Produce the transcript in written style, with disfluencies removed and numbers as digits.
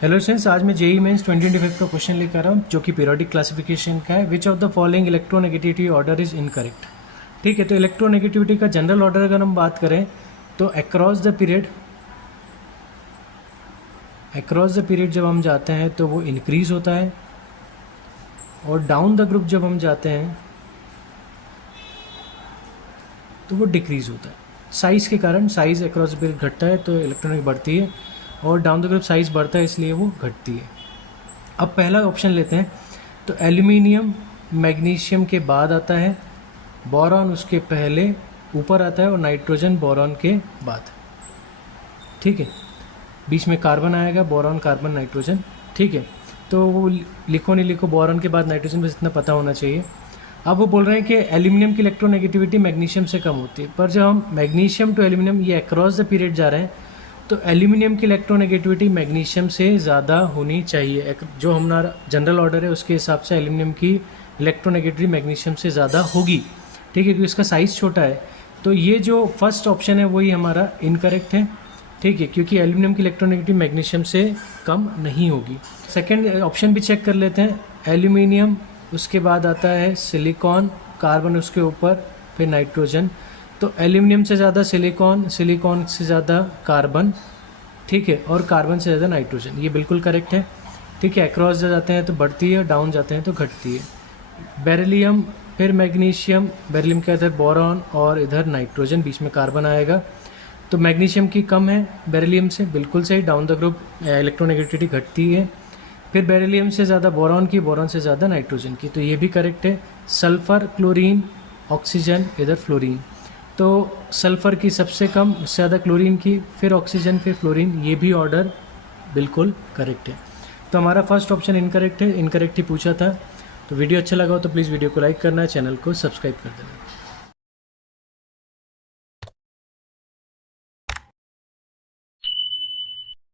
Hello students, आज मैं JEE mains 2025 का क्वेश्चन लेकर आया हूँ जो कि पीरियोडिक क्लासिफिकेशन का है। Which of the following electronegativity order is incorrect. ठीक है, तो इलेक्ट्रोनेगेटिविटी का जनरल ऑर्डर अगर हम बात करें तो अक्रॉस द पीरियड जब हम जाते हैं तो वो इंक्रीज होता है, और डाउन द ग्रुप जब हम जाते हैं तो वो डिक्रीज होता है। साइज़ के कारण साइज़ अक्रॉस द पीरियड घटता है तो इलेक्ट्रॉनिक बढ़ती है, और डाउन द ग्रुप साइज़ बढ़ता है इसलिए वो घटती है। अब पहला ऑप्शन लेते हैं, तो एल्यूमिनियम मैग्नीशियम के बाद आता है, बोरॉन उसके पहले ऊपर आता है, और नाइट्रोजन बोरॉन के बाद। ठीक है, बीच में कार्बन आएगा, बोरॉन कार्बन नाइट्रोजन। ठीक है, तो वो लिखो नहीं लिखो, बोरॉन के बाद नाइट्रोजन, बस इतना पता होना चाहिए। अब वो बोल रहे हैं कि एल्यूमिनियम की इलेक्ट्रोनेगेटिविटी मैग्नीशियम से कम होती है, पर जब हम मैग्नीशियम टू एल्यूमिनियम ये अक्रॉस द पीरियड जा रहे हैं तो एल्यूमिनियम की इलेक्ट्रोनेगेटिविटी मैग्नीशियम से ज़्यादा होनी चाहिए। जो हमारा जनरल ऑर्डर है उसके हिसाब से एल्यूमिनियम की इलेक्ट्रोनेगेटिविटी मैग्नीशियम से ज़्यादा होगी। ठीक है, क्योंकि इसका साइज़ छोटा है। तो ये जो फर्स्ट ऑप्शन है वही हमारा इनकरेक्ट है। ठीक है, क्योंकि एल्यूमिनियम की इलेक्ट्रोनेगेटिविटी मैग्नीशियम से कम नहीं होगी। सेकेंड ऑप्शन भी चेक कर लेते हैं। एल्यूमिनियम, उसके बाद आता है सिलिकॉन, कार्बन उसके ऊपर, फिर नाइट्रोजन। तो एल्यूमिनियम से ज़्यादा सिलिकॉन, सिलिकॉन से ज़्यादा कार्बन। ठीक है, और कार्बन से ज़्यादा नाइट्रोजन, ये बिल्कुल करेक्ट है। ठीक है, अक्रॉस जाते हैं तो बढ़ती है, डाउन जाते हैं तो घटती है। बेरिलियम, फिर मैग्नीशियम, बेरिलियम के इधर बोरॉन और इधर नाइट्रोजन, बीच में कार्बन आएगा। तो मैग्नीशियम की कम है बेरिलियम से, बिल्कुल सही, डाउन द ग्रुप इलेक्ट्रोनेगेटिविटी घटती है। फिर बेरिलियम से ज़्यादा बोरॉन की, बोरॉन से ज़्यादा नाइट्रोजन की, तो ये भी करेक्ट है। सल्फ़र, क्लोरीन, ऑक्सीजन, इधर फ्लोरीन। तो सल्फ़र की सबसे कम, उससे ज़्यादा क्लोरीन की, फिर ऑक्सीजन, फिर फ्लोरीन, ये भी ऑर्डर बिल्कुल करेक्ट है। तो हमारा फर्स्ट ऑप्शन इनकरेक्ट है, इनकरेक्ट ही पूछा था। तो वीडियो अच्छा लगा हो तो प्लीज़ वीडियो को लाइक करना है, चैनल को सब्सक्राइब कर देना।